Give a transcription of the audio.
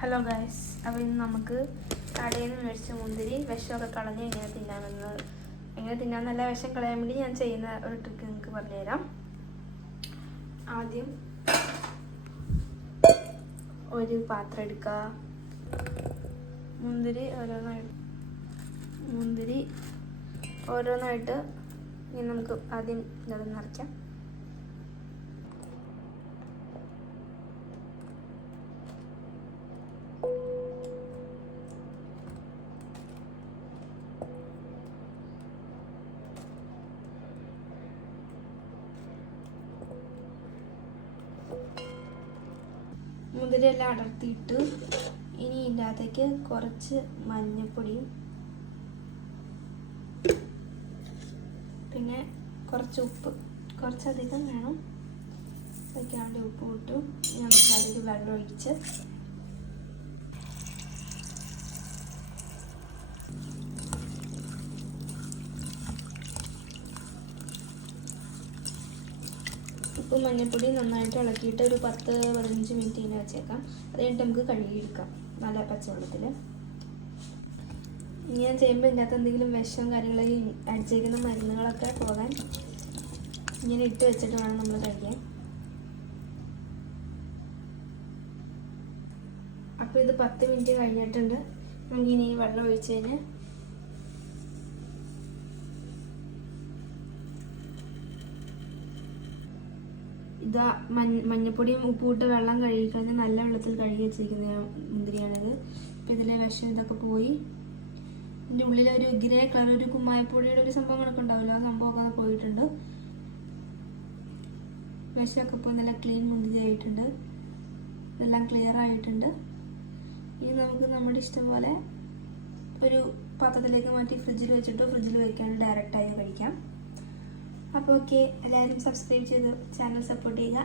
Hello guys, അപ്പോൾ ഇന്ന് നമുക്ക് കടയിൽ നിന്ന് മേടിച്ച മുന്തിരി വിഷമൊക്കെ കളഞ്ഞ് എങ്ങനെ തിന്നാമെന്നല്ല വിഷം കളയാൻ വേണ്ടി ഞാൻ ചെയ്യുന്ന ഒരു ട്രിക്ക് നിങ്ങൾക്ക് പറഞ്ഞുതരാം. ആദ്യം ഒരു പാത്രം എടുക്കുക. മുന്തിരി ഓരോന്നായിട്ട് ഇനി നമുക്ക് ആദ്യം ഇത് നിറയ്ക്കാം. മുന്തിരിയെല്ലാം അടർത്തിയിട്ട് ഇനി ഇതിൻ്റെ അകത്തേക്ക് കുറച്ച് മഞ്ഞൾപ്പൊടിയും പിന്നെ കുറച്ച് ഉപ്പ്, കുറച്ചധികം വേണം, വയ്ക്കാണ്ട് ഉപ്പ് ഇട്ടു. നമുക്ക് അതിലേക്ക് വെള്ളം ഒഴിച്ച് ഉപ്പും മഞ്ഞൾപ്പൊടി നന്നായിട്ട് ഇളക്കിയിട്ട് ഒരു 10-15 മിനിറ്റ് ഇങ്ങനെ വെച്ചേക്കാം. അത് കഴിഞ്ഞിട്ട് നമുക്ക് കഴുകിയെടുക്കാം നല്ല പച്ചവെള്ളത്തിൽ. ഞാൻ ചെയ്യുമ്പോൾ ഇതിനകത്ത് എന്തെങ്കിലും വിഷം കാര്യങ്ങളൊക്കെ അടിച്ചേക്കുന്ന മരുന്നുകളൊക്കെ പോകാൻ ഇങ്ങനെ ഇട്ട് വെച്ചിട്ട് വേണം നമ്മൾ കഴിക്കാൻ. അപ്പോൾ ഇത് 10 മിനിറ്റ് കഴിഞ്ഞിട്ടുണ്ട്. നമുക്കിനി വെള്ളം ഒഴിച്ച് കഴിഞ്ഞ് ഇതാ മഞ്ഞപ്പൊടിയും ഉപ്പും ഇട്ട് വെള്ളം കഴുകിക്കഴിഞ്ഞാൽ നല്ല വെള്ളത്തിൽ കഴുകി വെച്ചിരിക്കുന്ന മുന്തിരിയാണിത്. അപ്പോൾ ഇതിലെ വിഷം ഇതൊക്കെ പോയി. ഇതിൻ്റെ ഉള്ളിലൊരു ഗ്രേ കളർ, ഒരു കുമ്മായപ്പൊടിയുടെ ഒരു സംഭവങ്ങളൊക്കെ ഉണ്ടാവില്ല, ആ സംഭവമൊക്കെ പോയിട്ടുണ്ട്. വിഷമൊക്കെ പോയി നല്ല ക്ലീൻ മുന്തിരി ആയിട്ടുണ്ട്. ഇതെല്ലാം ക്ലിയർ ആയിട്ടുണ്ട്. ഇനി നമുക്ക് നമ്മുടെ ഇഷ്ടം പോലെ ഒരു പാത്രത്തിലേക്ക് മാറ്റി ഫ്രിഡ്ജിൽ വെക്കാണ്ട് ഡയറക്റ്റായി കഴിക്കാം. അപ്പോൾ ഓക്കെ, എല്ലാവരും സബ്സ്ക്രൈബ് ചെയ്ത് ചാനൽ സപ്പോർട്ട് ചെയ്യുക.